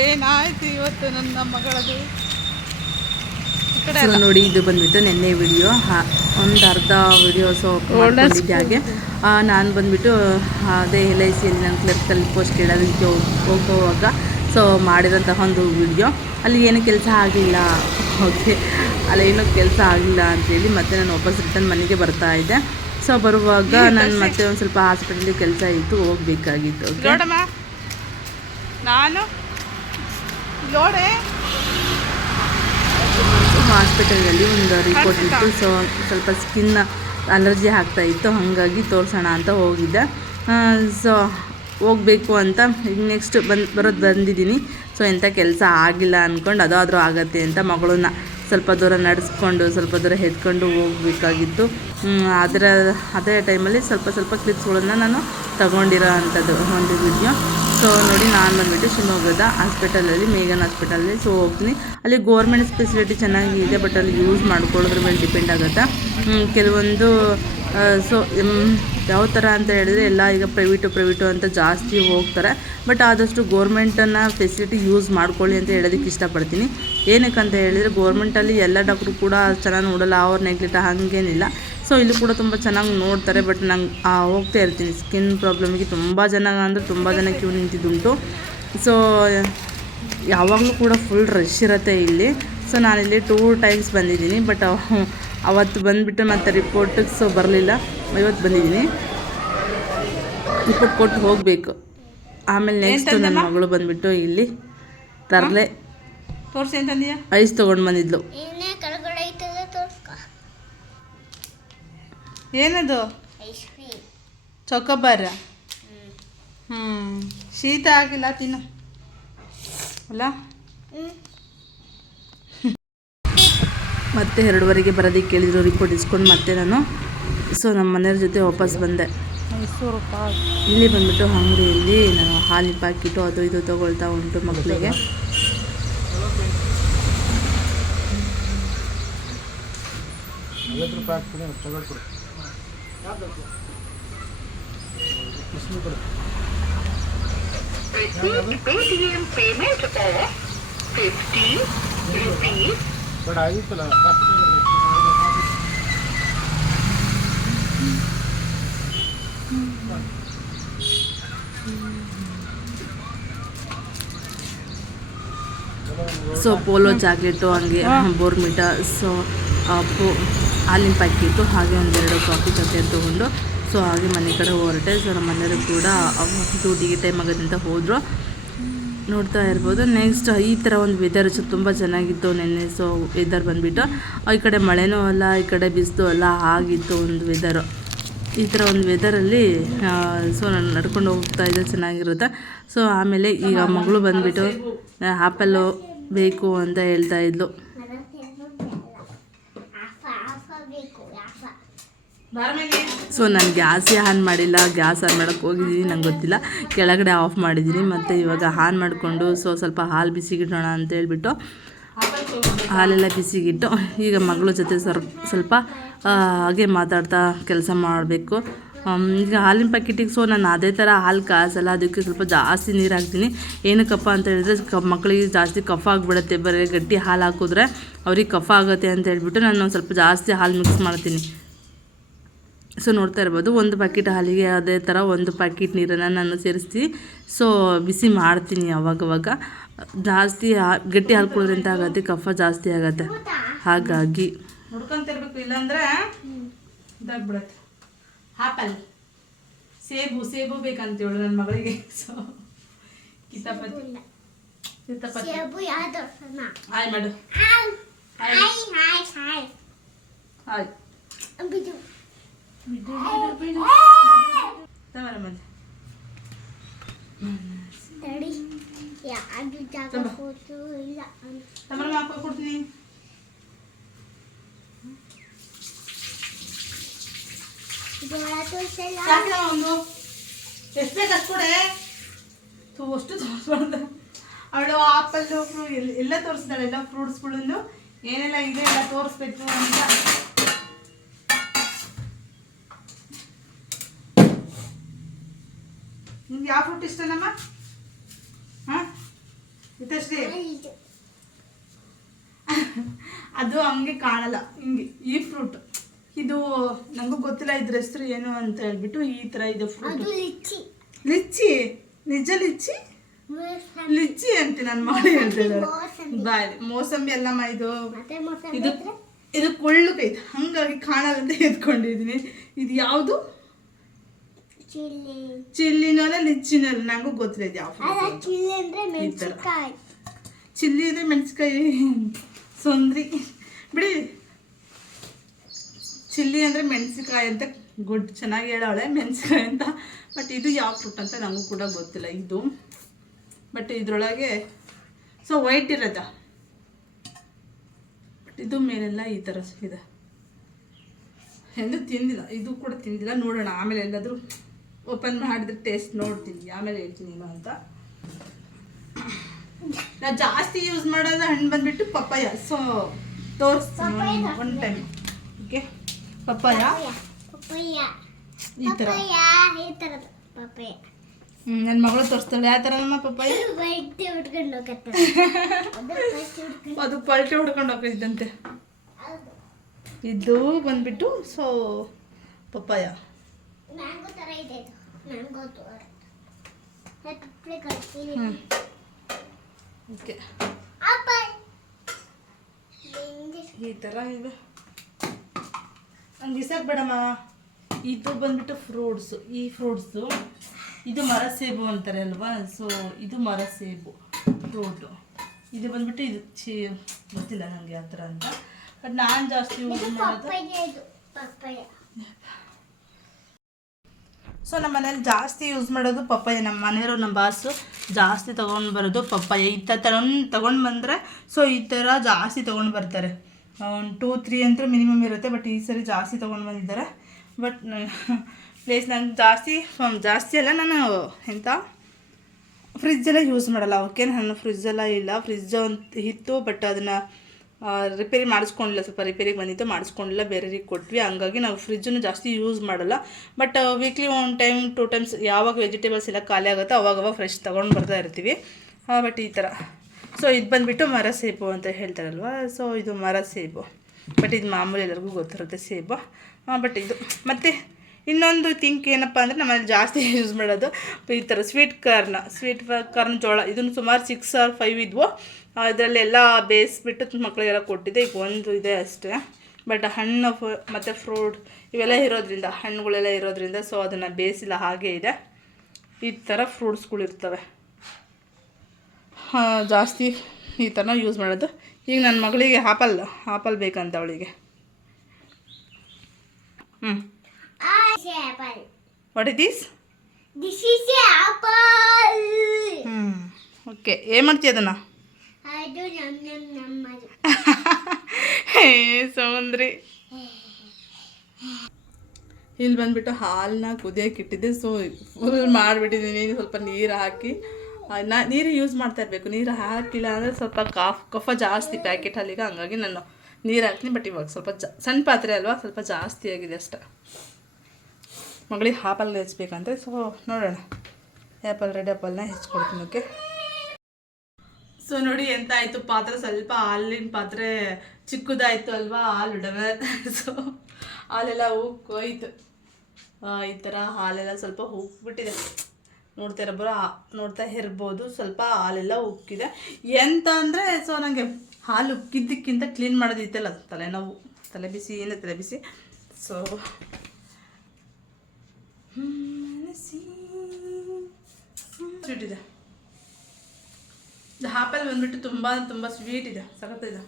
ಏನಾಯ್ತು ಇವತ್ತು ನನ್ನ ಮಗಳದು. ನೋಡಿ ಇದು ಬಂದ್ಬಿಟ್ಟು ನಿನ್ನೆ ವಿಡಿಯೋ ಒಂದು ಅರ್ಧ ವಿಡಿಯೋಸ್ ಮಾಡ್ಕೊಂಡಿದ್ದೆ. ಹಾಗೆ ನಾನು ಬಂದ್ಬಿಟ್ಟು ಅದೇ LICಯಲ್ಲಿ ನನ್ನ ಕ್ಲರ್ಕಲ್ಲಿ ಪೋಸ್ಟ್ ಕೇಳೋದಕ್ಕೆ ಹೋಗುವಾಗ ಸೊ ಮಾಡಿರೋಂತಹ ಒಂದು ವಿಡಿಯೋ. ಅಲ್ಲಿ ಏನು ಕೆಲಸ ಆಗಲಿಲ್ಲ. ಓಕೆ, ಅಲ್ಲೇನೂ ಕೆಲಸ ಆಗಲಿಲ್ಲ ಅಂತೇಳಿ ಮತ್ತೆ ನಾನು ವಾಪಸ್ ರಿಟರ್ನ್ ಮನೆಗೆ ಬರ್ತಾ ಇದ್ದೆ. ಸೊ ಬರುವಾಗ ನಾನು ಮತ್ತೆ ಒಂದು ಸ್ವಲ್ಪ ಹಾಸ್ಪಿಟಲ್ ಕೆಲಸ ಇತ್ತು, ಹೋಗಬೇಕಾಗಿತ್ತು. ಓಕೆ, ನಾನು ನೋಡೆ ಹಾಸ್ಪಿಟಲಲ್ಲಿ ಒಂದು ರಿಪೋರ್ಟ್ ಇತ್ತು. ಸೊ ಸ್ವಲ್ಪ ಸ್ಕಿನ್ ಅಲರ್ಜಿ ಆಗ್ತಾಯಿತ್ತು, ಹಾಗಾಗಿ ತೋರಿಸೋಣ ಅಂತ ಹೋಗಿದ್ದೆ. ಸೊ ಹೋಗಬೇಕು ಅಂತ ಈಗ ನೆಕ್ಸ್ಟ್ ಬಂದಿದ್ದೀನಿ. ಸೊ ಎಂಥ ಕೆಲಸ ಆಗಿಲ್ಲ ಅಂದ್ಕೊಂಡು ಅದಾದರೂ ಆಗತ್ತೆ ಅಂತ ಮಗಳನ್ನ ಸ್ವಲ್ಪ ದೂರ ನಡೆಸ್ಕೊಂಡು ಸ್ವಲ್ಪ ದೂರ ಎತ್ಕೊಂಡು ಹೋಗಬೇಕಾಗಿತ್ತು. ಅದೇ ಟೈಮಲ್ಲಿ ಸ್ವಲ್ಪ ಕ್ಲಿಪ್ಸ್ಗಳನ್ನು ನಾನು ತಗೊಂಡಿರೋ ಅಂಥದ್ದು ಒಂದು ವಿಡಿಯೋ. ಸೊ ನೋಡಿ, ನಾನು ಬಂದುಬಿಟ್ಟು ಶಿವಮೊಗ್ಗದ ಹಾಸ್ಪಿಟಲಲ್ಲಿ, ಮೇಘನ್ ಹಾಸ್ಪಿಟಲಲ್ಲಿ ಸೊ ಹೋಗ್ತೀನಿ. ಅಲ್ಲಿ ಗೋರ್ಮೆಂಟ್ ಫೆಸಿಲಿಟಿ ಚೆನ್ನಾಗಿದೆ, ಬಟ್ ಅಲ್ಲಿ ಯೂಸ್ ಮಾಡ್ಕೊಳ್ಳೋದ್ರ ಮೇಲೆ ಡಿಪೆಂಡ್ ಆಗುತ್ತೆ. ಕೆಲವೊಂದು ಸೊ ಯಾವ ಥರ ಅಂತ ಹೇಳಿದ್ರೆ ಎಲ್ಲ ಈಗ ಪ್ರೈವೇಟು ಅಂತ ಜಾಸ್ತಿ ಹೋಗ್ತಾರೆ. ಬಟ್ ಆದಷ್ಟು ಗೋರ್ಮೆಂಟನ್ನು ಫೆಸಿಲಿಟಿ ಯೂಸ್ ಮಾಡ್ಕೊಳ್ಳಿ ಅಂತ ಹೇಳೋದಕ್ಕೆ ಇಷ್ಟಪಡ್ತೀನಿ. ಏನಕ್ಕೆ ಅಂತ ಹೇಳಿದರೆ ಗೋರ್ಮೆಂಟಲ್ಲಿ ಎಲ್ಲ ಡಾಕ್ಟ್ರು ಕೂಡ ಚೆನ್ನಾಗಿ ನೋಡೋಲ್ಲ, ಅವ್ರು ನೆಗ್ಲೆಕ್ಟ್ ಹಾಗೇನಿಲ್ಲ. ಸೊ ಇಲ್ಲಿ ಕೂಡ ತುಂಬ ಚೆನ್ನಾಗಿ ನೋಡ್ತಾರೆ. ಬಟ್ ನಂಗೆ ಹೋಗ್ತಾ ಇರ್ತೀನಿ, ಸ್ಕಿನ್ ಪ್ರಾಬ್ಲಮಿಗೆ ತುಂಬ ಜನ ಕ್ಯೂ ನಿಂತಿದ್ದುಂಟು. ಸೊ ಯಾವಾಗಲೂ ಕೂಡ ಫುಲ್ ರಶ್ ಇರುತ್ತೆ ಇಲ್ಲಿ. ಸೊ ನಾನಿಲ್ಲಿ 2 ಟೈಮ್ಸ್ ಬಂದಿದ್ದೀನಿ. ಬಟ್ ಅವತ್ತು ಬಂದುಬಿಟ್ಟು ಮತ್ತೆ ರಿಪೋರ್ಟಿಗೆ ಸೊ ಬರಲಿಲ್ಲ. ಇವತ್ತು ಬಂದಿದ್ದೀನಿ, ರಿಪೋರ್ಟ್ ಕೊಟ್ಟು ಹೋಗಬೇಕು. ಆಮೇಲೆ ನೆಕ್ಸ್ಟ್ ನನ್ನ ಮಗಳು ಬಂದುಬಿಟ್ಟು ಇಲ್ಲಿ ತರಲೆ ತೋರಿಸಿ ಅಂತಂದೀಯ ಐಸ್ ತೊಗೊಂಡು ಬಂದಿದ್ಲು. ಏನದು? ಚೊಕೊಬಾರ. ಶೀತ ಆಗಿಲ್ಲ, ತಿನ್ನು ಅಲ್ಲ. ಮತ್ತೆ 2:15ಗೆ ಬರೋದಕ್ಕೆ ಕೇಳಿದ್ರು, ರಿಪೋರ್ಟ್ ಇಸ್ಕೊಂಡು ಮತ್ತೆ ನಾನು ಸೊ ನಮ್ಮ ಮನೆಯವ್ರ ಜೊತೆ ವಾಪಸ್ ಬಂದೆ. ಇಲ್ಲಿ ಬಂದುಬಿಟ್ಟು ಅಂಗಡಿಯಲ್ಲಿ ನಾನು ಹಾಲಿನ ಪ್ಯಾಕೆಟು ಅದು ಇದು ತೊಗೊಳ್ತಾ ಉಂಟು ಮಕ್ಕಳಿಗೆ. ಸೊ ಪೋಲೋ ಚಾಕ್ಲೇಟು, ಹಂಗೆ ಬೋರ್ಮಿಟಾ, ಸೊ ಹಾಲಿನ ಪ್ಯಾಕೆಟು, ಹಾಗೆ 1-2 ಕಾಫಿ ಚಾಕ್ಲೇಟ್ ತೊಗೊಂಡು ಸೊ ಹಾಗೆ ಮನೆ ಕಡೆ ಹೊರಟೆ. ಸೊ ನಮ್ಮ ಮನೆಯವರು ಕೂಡ ಡ್ಯೂಟಿಗೆ ಟೈಮ್ ಆಗುತ್ತೆ ಅಂತ ಹೋದರು. ನೋಡ್ತಾ ಇರ್ಬೋದು. ನೆಕ್ಸ್ಟ್ ಈ ಥರ ಒಂದು ವೆದರ್ ತುಂಬ ಚೆನ್ನಾಗಿತ್ತು ನೆನ್ನೆ. ಸೊ ವೆದರ್ ಬಂದುಬಿಟ್ಟು ಈ ಕಡೆ ಮಳೆನೂ ಅಲ್ಲ, ಈ ಕಡೆ ಬಿಸಿಲು ಅಲ್ಲ, ಆಗಿತ್ತು ಒಂದು ವೆದರು. ಈ ಥರ ಒಂದು ವೆದರಲ್ಲಿ ಸೊ ನಾನು ನಡ್ಕೊಂಡು ಹೋಗ್ತಾ ಇದ್ದೆ, ಚೆನ್ನಾಗಿರುತ್ತೆ. ಸೊ ಆಮೇಲೆ ಈಗ ಮಗಳು ಬಂದುಬಿಟ್ಟು ಆ್ಯಪಲ್ಲು ಬೇಕು ಅಂತ ಹೇಳ್ತಾ ಇದ್ಲು. ಸೊ ನಾನು ಗ್ಯಾಸೇ ಆನ್ ಮಾಡಿಲ್ಲ, ಗ್ಯಾಸ್ ಆನ್ ಮಾಡೋಕ್ಕೆ ಹೋಗಿದ್ದೀನಿ, ನಂಗೆ ಗೊತ್ತಿಲ್ಲ, ಕೆಳಗಡೆ ಆಫ್ ಮಾಡಿದ್ದೀನಿ. ಮತ್ತು ಇವಾಗ ಆನ್ ಮಾಡಿಕೊಂಡು ಸೊ ಸ್ವಲ್ಪ ಹಾಲು ಬಿಸಿಗಿಡೋಣ ಅಂತ ಹೇಳ್ಬಿಟ್ಟು ಹಾಲೆಲ್ಲ ಬಿಸಿಗಿಟ್ಟು ಈಗ ಮಗಳ ಜೊತೆ ಸ್ವಲ್ಪ ಹಾಗೆ ಮಾತಾಡ್ತಾ ಕೆಲಸ ಮಾಡಬೇಕು. ಈಗ ಹಾಲಿನ ಪ್ಯಾಕೆಟಿಗೆ ಸೊ ನಾನು ಅದೇ ಥರ ಹಾಲು ಕಾಸಲ್ಲ, ಅದಕ್ಕೆ ಸ್ವಲ್ಪ ಜಾಸ್ತಿ ನೀರು ಹಾಕ್ತೀನಿ. ಏನಕ್ಕಪ್ಪ ಅಂತ ಹೇಳಿದ್ರೆ ಮಕ್ಕಳಿಗೆ ಜಾಸ್ತಿ ಕಫ ಆಗಿಬಿಡುತ್ತೆ, ಬರೀ ಗಟ್ಟಿ ಹಾಲು ಹಾಕಿದ್ರೆ ಅವ್ರಿಗೆ ಕಫ ಆಗುತ್ತೆ ಅಂತ ಹೇಳ್ಬಿಟ್ಟು ನಾನು ಸ್ವಲ್ಪ ಜಾಸ್ತಿ ಹಾಲು ಮಿಕ್ಸ್ ಮಾಡ್ತೀನಿ. ಸೊ ನೋಡ್ತಾ ಇರ್ಬೋದು, 1 ಪ್ಯಾಕೆಟ್ ಹಾಲಿಗೆ ಅದೇ ಥರ 1 ಪ್ಯಾಕೆಟ್ ನೀರನ್ನು ನಾನು ಸೇರಿಸ್ತೀನಿ. ಸೊ ಬಿಸಿ ಮಾಡ್ತೀನಿ ಅವಾಗವಾಗ. ಜಾಸ್ತಿ ಗಟ್ಟಿ ಹಾಲು ಕುಡಿದ್ರಂತ ಆಗುತ್ತೆ, ಕಫ ಜಾಸ್ತಿ ಆಗುತ್ತೆ, ಹಾಗಾಗಿ ನೋಡ್ಕೊಂತಿರ್ಬೇಕು, ಇಲ್ಲಾಂದ್ರೆ ಇದಾಗ್ಬಿಡತ್ತೆ. ಆ್ಯಪಲ್, ಸೇಬು ಬೇಕಂತೇಳು ನನ್ನ ಮಗಳಿಗೆ. ಸೊ ಕಿತಾಪತಿ ಹಾಯ್ ಮಾಡು, ಹಾಯ್ ಕೊಡ್ತೀನಿ. ಒಂದು ಎಷ್ಟು ಬೇಕು ಅಷ್ಟು ಕೊಡೆ, ಅಷ್ಟು ತೋರಿಸ್ಬಾರ್ದು. ಅವಳು ಆಪಲ್ಲು ಎಲ್ಲ ತೋರಿಸ್ತಾಳೆ, ಎಲ್ಲ ಫ್ರೂಟ್ಸ್ಗಳನ್ನು ಏನೆಲ್ಲ ಇದೆ ಎಲ್ಲ ತೋರಿಸ್ಬೇಕು ಅಂತ. ನಿಮ್ಗೆ ಯಾವ ಫ್ರೂಟ್ ಇಷ್ಟನಮ್ಮ? ಹಿತಶ್ರೀ ಅದು ಹಂಗೆ ಕಾಣಲ್ಲ, ಹಿಂಗೆ ಈ ಫ್ರೂಟ್ ಇದು ನನಗೂ ಗೊತ್ತಿಲ್ಲ ಇದ್ರ ಹೆಸರು ಏನು ಅಂತ ಹೇಳ್ಬಿಟ್ಟು ಈ ಥರ ಇದೆ ಫ್ರೂಟ್. ಲಿಚ್ಚಿ, ನಿಜ ಲಿಚ್ಚಿ ಲಿಚ್ಚಿ ಅಂತ ನಾನು ಮಾಡಿ ಹೇಳ್ತಿದ್ದಾರೆ. ಬಾಯ್ ಮೋಸಂಬಿ ಅಲ್ಲಮ್ಮ ಇದು. ಇದು ಇದು ಕೊಳ್ಳುಕೈತೆ ಹಂಗಾಗಿ ಕಾಣಲ್ಲ ಅಂತ ಎತ್ಕೊಂಡಿದ್ದೀನಿ. ಇದು ಯಾವುದು ಚಿಲ್ಲಿನಲ್ಲ ಲಿಚ್ಚಿನಲ್ಲ ನನಗೂ ಗೊತ್ತಿಲ್ಲ ಇದು ಯಾವ ಚಿಲ್ಲಿ ಅಂದರೆ ಮೆಣಸಿನ್ಕಾಯಿ ಸುಂದ್ರಿ ಬಿಡಿ. ಚಿಲ್ಲಿ ಅಂದರೆ ಮೆಣಸಿನ್ಕಾಯಿ ಅಂತ ಗುಡ್ ಚೆನ್ನಾಗಿ ಹೇಳವಳೆ ಮೆಣಸಿನ್ಕಾಯಿ ಅಂತ. ಬಟ್ ಇದು ಯಾವ ಫ್ರೂಟ್ ಅಂತ ನನಗೂ ಕೂಡ ಗೊತ್ತಿಲ್ಲ ಇದು. ಬಟ್ ಇದರೊಳಗೆ ಸೊ ವೈಟ್ ಇರೋದ, ಬಟ್ ಇದು ಮೇಲೆಲ್ಲ ಈ ಥರ ಇದೆ. ಎಂದು ತಿಂದಿಲ್ಲ, ಇದು ಕೂಡ ತಿಂದಿಲ್ಲ. ನೋಡೋಣ ಆಮೇಲೆ ಎಲ್ಲಾದರೂ ಓಪನ್ ಮಾಡಿದ್ರೆ ಟೇಸ್ಟ್ ನೋಡ್ತೀನಿ, ಆಮೇಲೆ ಹೇಳ್ತೀನಿ ಏನು ಅಂತ. ನಾನು ಜಾಸ್ತಿ ಯೂಸ್ ಮಾಡೋದು ಹಣ್ಣು ಬಂದುಬಿಟ್ಟು ಪಪ್ಪಾಯ. ಸೊ ತೋರಿಸ್ತೀನಿ ಒನ್ ಟೈಮ್. ಓಕೆ, ಪಪ್ಪಾಯ ಈ ಥರ. ನನ್ನ ಮಗಳು ತೋರಿಸ್ತಾಳೆ ಯಾವ ಥರ ನಮ್ಮ ಪಪ್ಪಾಯ. ಅದು ಪಲ್ಟಿ ಹೊಡ್ಕೊಂಡು ಹೋಗಿದ್ದಂತೆ. ಇದು ಬಂದ್ಬಿಟ್ಟು ಸೊ ಪಪ್ಪಾಯ. ಓಕೆ, ಈ ಥರ ಇದೆ. ಹಂಗೆ ಬಿಸಾಕ್ ಬೇಡಮ್ಮ. ಇದು ಬಂದ್ಬಿಟ್ಟು ಫ್ರೂಟ್ಸು. ಈ ಫ್ರೂಟ್ಸು ಇದು ಮರ ಸೇಬು ಅಂತಾರೆ ಅಲ್ವಾ. ಸೊ ಇದು ಮರ ಸೇಬು ಫ್ರೂಟು. ಇದು ಬಂದ್ಬಿಟ್ಟು ಇದು ಗೊತ್ತಿಲ್ಲ ನನಗೆ ಆ ಥರ ಅಂತ. ಬಟ್ ನಾನು ಜಾಸ್ತಿ ಯೂಸ್ ಮಾಡೋದು ಸೊ ನಮ್ಮ ಮನೇಲಿ ಜಾಸ್ತಿ ಯೂಸ್ ಮಾಡೋದು ಪಪ್ಪಾಯ. ನಮ್ಮ ಮನೆಯವರು ನಮ್ಮ ಬಾಸು ಜಾಸ್ತಿ ತೊಗೊಂಡು ಬರೋದು ಪಪ್ಪಾಯ. ಈ ಥರ ತೊಗೊಂಡು ಬಂದರೆ ಸೊ ಈ ಥರ ಜಾಸ್ತಿ ತೊಗೊಂಡು ಬರ್ತಾರೆ. ಒಂದು 2-3 ಅಂತ ಮಿನಿಮಮ್ ಇರುತ್ತೆ. ಬಟ್ ಈ ಸರಿ ಜಾಸ್ತಿ ತೊಗೊಂಡು ಬಂದಿದ್ದಾರೆ. ಬಟ್ ಪ್ಲೇಸ್ ನಂಗೆ ಜಾಸ್ತಿ ಅಲ್ಲ, ನಾನು ಎಂಥ ಫ್ರಿಜ್ಜೆಲ್ಲ ಯೂಸ್ ಮಾಡಲ್ಲ. ಓಕೆ, ನಾನು ಫ್ರಿಜ್ಜೆಲ್ಲ ಇಲ್ಲ. ಫ್ರಿಜ್ ಅಂತ ಇತ್ತು ಬಟ್ ಅದನ್ನು ರಿಪೇರಿ ಮಾಡಿಸ್ಕೊಂಡಿಲ್ಲ. ಸ್ವಲ್ಪ ರಿಪೇರಿಗೆ ಬಂದಿತ್ತು, ಮಾಡಿಸ್ಕೊಂಡಿಲ್ಲ, ಬೇರೆಯವ್ರಿಗೆ ಕೊಟ್ವಿ. ಹಂಗಾಗಿ ನಾವು ಫ್ರಿಜ್ಜನ್ನು ಜಾಸ್ತಿ ಯೂಸ್ ಮಾಡಲ್ಲ. ಬಟ್ ವೀಕ್ಲಿ 1 ಟೈಮ್ 2 ಟೈಮ್ಸ್ ಯಾವಾಗ ವೆಜಿಟೇಬಲ್ಸ್ ಎಲ್ಲ ಖಾಲಿ ಆಗುತ್ತೋ ಅವಾಗವಾಗ ಫ್ರೆಶ್ ತೊಗೊಂಡು ಬರ್ತಾ ಇರ್ತೀವಿ. ಬಟ್ ಈ ಥರ. ಸೊ ಇದು ಬಂದುಬಿಟ್ಟು ಮರ ಸೇಬು ಅಂತ ಹೇಳ್ತಾರಲ್ವ. ಸೊ ಇದು ಮರ ಸೇಬು. ಬಟ್ ಇದು ಮಾಮೂಲಿ ಎಲ್ಲರಿಗೂ ಗೊತ್ತಿರುತ್ತೆ ಸೇಬು. ಬಟ್ ಇದು ಮತ್ತು ಇನ್ನೊಂದು ಥಿಂಕ್ ಏನಪ್ಪ ಅಂದರೆ ನಮ್ಮಲ್ಲಿ ಜಾಸ್ತಿ ಯೂಸ್ ಮಾಡೋದು ಈ ಥರ ಸ್ವೀಟ್ ಕಾರ್ನ್ ಜೋಳ. ಇದನ್ನು ಸುಮಾರು 6 or 5 ಇದ್ವು. ಇದರಲ್ಲೆಲ್ಲ ಬೇಯಿಸ್ಬಿಟ್ಟು ಮಕ್ಕಳಿಗೆಲ್ಲ ಕೊಟ್ಟಿದ್ದೆ. ಈಗ ಒಂದು ಇದೆ ಅಷ್ಟೇ. ಬಟ್ ಹಣ್ಣು ಮತ್ತು ಫ್ರೂಟ್ ಇವೆಲ್ಲ ಇರೋದ್ರಿಂದ, ಹಣ್ಣುಗಳೆಲ್ಲ ಇರೋದ್ರಿಂದ ಸೊ ಅದನ್ನು ಬೇಯಿಸಿಲ್ಲ, ಹಾಗೇ ಇದೆ. ಈ ಥರ ಫ್ರೂಟ್ಸ್ಗಳಿರ್ತವೆ. ಜಾಸ್ತಿ ಈ ಥರ ಯೂಸ್ ಮಾಡೋದು. ಈಗ ನನ್ನ ಮಗಳಿಗೆ ಆಪಲ್ ಬೇಕಂತ ಅವಳಿಗೆ. What is this? This is apple. Okay, ಏನು ಮಾಡ್ತೀಯ ಅದನ್ನು? I do num. ಸೌಂದ್ರಿ ಇಲ್ಲಿ ಬಂದುಬಿಟ್ಟು ಹಾಲನ್ನ ಕುದಿಯೋಕೆ ಇಟ್ಟಿದ್ದೆ. ಸೊ ಫುಲ್ ಮಾಡಿಬಿಟ್ಟಿದ್ದೀನಿ. ಸ್ವಲ್ಪ ನೀರು ಹಾಕಿ ನೀರು ಯೂಸ್ ಮಾಡ್ತಾ ಇರಬೇಕು. ನೀರು ಹಾಕಿಲ್ಲ ಅಂದರೆ ಸ್ವಲ್ಪ ಕಫ ಜಾಸ್ತಿ ಪ್ಯಾಕೆಟ್ ಹಾಲಿಗೆ. ಹಂಗಾಗಿ ನಾನು ನೀರು ಹಾಕ್ತೀನಿ. ಬಟ್ ಇವಾಗ ಸ್ವಲ್ಪ ಸಣ್ಣ ಪಾತ್ರೆ ಅಲ್ವಾ, ಸ್ವಲ್ಪ ಜಾಸ್ತಿ ಆಗಿದೆ ಅಷ್ಟೆ. ಮಗಳಿಗೆ ಆಪಲ್ ಹೆಚ್ಚಬೇಕಂತೆ. ಸೊ ನೋಡೋಣ, ರೆಡ್ ಆ್ಯಪಲ್ನ ಹೆಚ್ಚಿಕೊಡ್ತೀನಿ. ಓಕೆ, ಸೊ ನೋಡಿ ಎಂತ ಆಯಿತು, ಪಾತ್ರೆ ಸ್ವಲ್ಪ ಹಾಲಿನ ಪಾತ್ರೆ ಚಿಕ್ಕದಾಯಿತು ಅಲ್ವಾ, ಹಾಲು ಇಡವೆ. ಸೊ ಹಾಲೆಲ್ಲ ಉಕ್ಕೋಯ್ತು. ಈ ಥರ ಹಾಲೆಲ್ಲ ಸ್ವಲ್ಪ ಉಕ್ಬಿಟ್ಟಿದೆ. ನೋಡ್ತಾ ಇರ್ಬೋದು. ಸ್ವಲ್ಪ ಹಾಲೆಲ್ಲ ಉಕ್ಕಿದೆ. ಎಂತ ಅಂದರೆ ಸೊ ನನಗೆ ಹಾಲು ಉಕ್ಕಿದ್ದಕ್ಕಿಂತ ಕ್ಲೀನ್ ಮಾಡೋದಿತ್ತಲ್ಲ ತಲೆನೋವು, ತಲೆ ಬಿಸಿ. ಸೊ ಸ್ವೀಟ್ ಇದೆ. ಇದು ಆಪಲ್ ಬಂದ್ಬಿಟ್ಟು ತುಂಬ ಸ್ವೀಟ್ ಇದೆ, ಸಖತ್ತಿದೆ.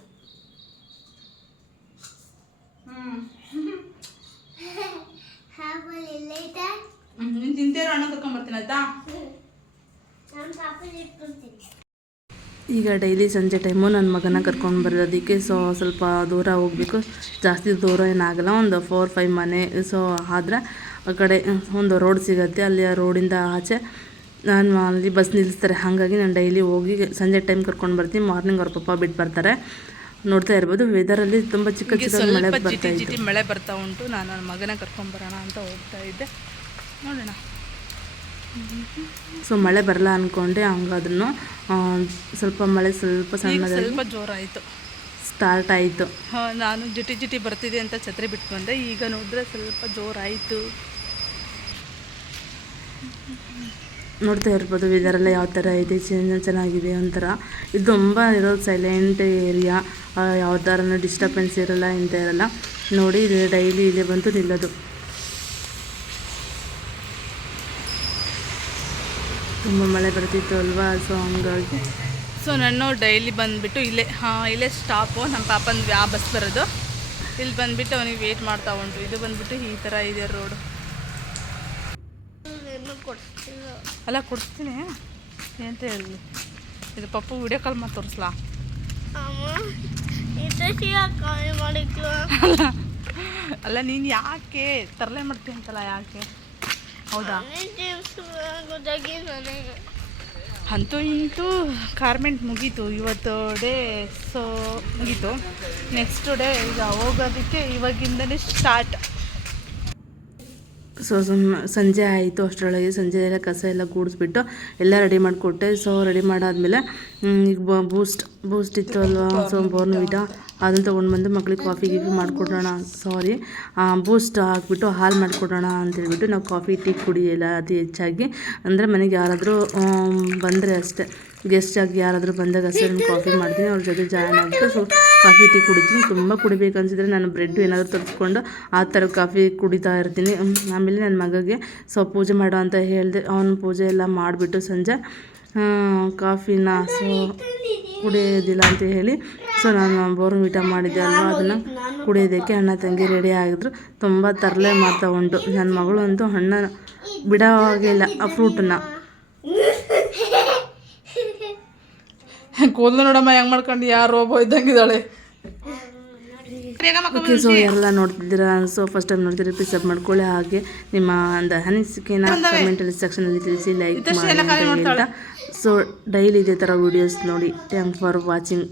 ನೀನು ತಿಂತೇರೋ ಅಣ್ಣ ಕರ್ಕೊಂಬರ್ತೀನಿ ಆಯ್ತಾ? ಈಗ ಡೈಲಿ ಸಂಜೆ ಟೈಮು ನನ್ನ ಮಗನ ಕರ್ಕೊಂಡು ಬರೋದಕ್ಕೆ ಸೊ ಸ್ವಲ್ಪ ದೂರ ಹೋಗಬೇಕು. ಜಾಸ್ತಿ ದೂರ ಏನಾಗಲ್ಲ, ಒಂದು 4-5 ಮನೆ. ಸೊ ಆದರೆ ಆ ಕಡೆ ಒಂದು ರೋಡ್ ಸಿಗುತ್ತೆ. ಅಲ್ಲಿ ಆ ರೋಡಿಂದ ಆಚೆ ಅಲ್ಲಿ ಬಸ್ ನಿಲ್ಲಿಸ್ತಾರೆ. ಹಾಗಾಗಿ ನಾನು ಡೈಲಿ ಹೋಗಿ ಸಂಜೆ ಟೈಮ್ ಕರ್ಕೊಂಡು ಬರ್ತೀನಿ. ಮಾರ್ನಿಂಗ್ ಅವ್ರ ಪಪ್ಪ ಬಿಟ್ಟು ಬರ್ತಾರೆ. ನೋಡ್ತಾ ಇರ್ಬೋದು ವೆದರಲ್ಲಿ ತುಂಬ ಚಿಕ್ಕ ಮಳೆ ಬರ್ತಾ ಉಂಟು. ನಾನು ನನ್ನ ಮಗನ ಕರ್ಕೊಂಬರೋಣ ಅಂತ ಹೋಗ್ತಾ ಇದ್ದೆ. ನೋಡೋಣ. ಸೊ ಮಳೆ ಬರಲ್ಲ ಅಂದ್ಕೊಂಡೆ. ಹಂಗಾದ್ರೂ ಸ್ವಲ್ಪ ಮಳೆ ಸ್ವಲ್ಪ ಸಣ್ಣದಾಗಿ ಸ್ವಲ್ಪ ಜೋರಾಯಿತು, ಸ್ಟಾರ್ಟ್ ಆಯಿತು. ನಾನು ಜಿಟಿ ಬರ್ತಿದೆ ಅಂತ ಛತ್ರಿ ಬಿಟ್ಟು ಬಂದೆ. ಈಗ ನೋಡಿದ್ರೆ ಸ್ವಲ್ಪ ಜೋರಾಯಿತು. ನೋಡ್ತಾ ಇರ್ಬೋದು ವೆದರೆಲ್ಲ ಯಾವ ಥರ ಇದೆ, ಚೆನ್ನಾಗಿದೆ ಒಂಥರ. ಇದು ತುಂಬ ಇರೋದು ಸೈಲೆಂಟ್ ಏರಿಯಾ, ಯಾವ ಥರನೂ ಡಿಸ್ಟರ್ಬೆನ್ಸ್ ಇರೋಲ್ಲ, ಇಂಥ ಇರೋಲ್ಲ. ನೋಡಿ ಇದು ಡೈಲಿ ಇಲ್ಲೇ ಬಂತು ನಿಲ್ಲೋದು. ತುಂಬ ಮಳೆ ಬರ್ತಿತ್ತು ಅಲ್ವಾ, ಸೊ ಹಂಗಾಗಿ ನಾನು ಡೈಲಿ ಬಂದುಬಿಟ್ಟು ಇಲ್ಲೇ ಸ್ಟಾಪು. ನಮ್ಮ ಪಾಪಂದು ಯಾವ ಬಸ್ ಬರೋದು, ಇಲ್ಲಿ ಬಂದುಬಿಟ್ಟು ಅವನಿಗೆ ವೇಟ್ ಮಾಡ್ತಾ ಉಂಟು. ಇದು ಬಂದುಬಿಟ್ಟು ಈ ಥರ ಇದೆ ರೋಡು. ಅಲ್ಲ ಕೊಡ್ತೀನಿ ಅಂತ ಹೇಳಿ. ಇದು ಪಪ್ಪು ವಿಡಿಯೋ ಕಾಲ್ ಮಾಡಿ ತೋರಿಸ್ಲಾ? ಅಲ್ಲ ನೀನು ಯಾಕೆ ತರಲೆ ಮಾಡ್ತೀನಿ ಅಂತಲ್ಲ, ಯಾಕೆ? ಹೌದಾ? ಅಂತೂ ಇಂತೂ ಗಾರ್ಮೆಂಟ್ ಮುಗೀತು ಇವತ್ತು ಡೇ. ಸೊ ಮುಗೀತು. ನೆಕ್ಸ್ಟ್ ಡೇ ಈಗ ಹೋಗೋದಕ್ಕೆ ಇವಾಗಿಂದನೇ ಸ್ಟಾರ್ಟ್. ಸೊ ಸಂಜೆ ಆಯಿತು. ಅಷ್ಟರೊಳಗೆ ಸಂಜೆ ಎಲ್ಲ ಕಸ ಎಲ್ಲ ಗೂಡಿಸ್ಬಿಟ್ಟು ಎಲ್ಲ ರೆಡಿ ಮಾಡಿಕೊಟ್ಟೆ. ಸೊ ರೆಡಿ ಮಾಡಾದ್ಮೇಲೆ ಈಗ ಬೂಸ್ಟ್ ಇತ್ತು ಅಲ್ವಾ, ಸೊ ಬೋರ್ನ್ವಿಟಾ ಅದನ್ನು ತೊಗೊಂಡು ಬಂದು ಮಕ್ಳಿಗೆ ಕಾಫಿ ಮಾಡಿಕೊಡೋಣ, ಬೂಸ್ಟ್ ಹಾಕ್ಬಿಟ್ಟು ಹಾಲು ಮಾಡಿಕೊಡೋಣ ಅಂತೇಳ್ಬಿಟ್ಟು ನಾವು ಕಾಫಿ ಟೀ ಕುಡಿಯಲ್ಲ ಅತಿ ಹೆಚ್ಚಾಗಿ. ಅಂದರೆ ಮನೆಗೆ ಯಾರಾದರೂ ಬಂದರೆ ಅಷ್ಟೇ, ಗೆಸ್ಟ್ ಆಗಿ ಯಾರಾದರೂ ಬಂದಾಗ ಅಷ್ಟೇ ನಾನು ಕಾಫಿ ಮಾಡ್ತೀನಿ, ಅವ್ರ ಜೊತೆ ಜಾಯ್ನ್ ಆಗಿಬಿಟ್ಟು ಸೊ ಕಾಫಿ ಟೀ ಕುಡಿತೀನಿ. ತುಂಬ ಕುಡಿಬೇಕು ಅನಿಸಿದ್ರೆ ನಾನು ಬ್ರೆಡ್ ಏನಾದರೂ ತರಿಸ್ಕೊಂಡು ಆ ಥರ ಕಾಫಿ ಕುಡಿತಾ ಇರ್ತೀನಿ. ಆಮೇಲೆ ನನ್ನ ಮಗಗೆ ಸೊ ಪೂಜೆ ಮಾಡೋ ಅಂತ ಹೇಳಿದೆ, ಅವನು ಪೂಜೆ ಎಲ್ಲ ಮಾಡಿಬಿಟ್ಟು ಸಂಜೆ ಕಾಫಿನ ಸೊ ಕುಡಿಯೋದಿಲ್ಲ ಅಂತ ಹೇಳಿ ಸೊ ನಾನು ಬೋರ್ನ್ವಿಟಾ ಮಾಡಿದ್ದೆ ಅಲ್ವಾ, ಅದನ್ನು ಕುಡಿಯೋದಕ್ಕೆ ಅಣ್ಣ ತಂಗಿ ರೆಡಿ ಆಗಿದ್ರು. ತುಂಬ ತರಲೆ ಮಾಡ್ತಾ ಉಂಟು ನನ್ನ ಮಗಳು ಅಂತೂ, ಹಣ್ಣ ಬಿಡೋ ಹಾಗೆ ಇಲ್ಲ ಆ ಫ್ರೂಟನ್ನು. ಕೂದಲು ನೋಡಮ್ಮ ಹೆಂಗೆ ಮಾಡ್ಕೊಂಡು ಯಾರು ರೋಬೋ ಇದ್ದಂಗಿದ್ದಾಳೆ. ಓಕೆ, ಸೊ ಎಲ್ಲ ನೋಡ್ತಿದ್ದೀರಾ. ಸೊ ಫಸ್ಟ್ ಟೈಮ್ ನೋಡ್ತೀರಿ ಪ್ಲೀಸ್ ಸಬ್ ಮಾಡ್ಕೊಳ್ಳಿ. ಹಾಗೆ ನಿಮ್ಮ ಒಂದು ಅನಿಸಿಕೆನ ಕಮೆಂಟಲ್ಲಿ ಸೆಕ್ಷನಲ್ಲಿ ತಿಳಿಸಿ, ಲೈಕ್ ಮಾಡಿ ಅಂತ ಹೇಳ್ತಾ. ಸೊ ಡೈಲಿ ಇದೇ ಥರ ವೀಡಿಯೋಸ್ ನೋಡಿ. Thanks for watching.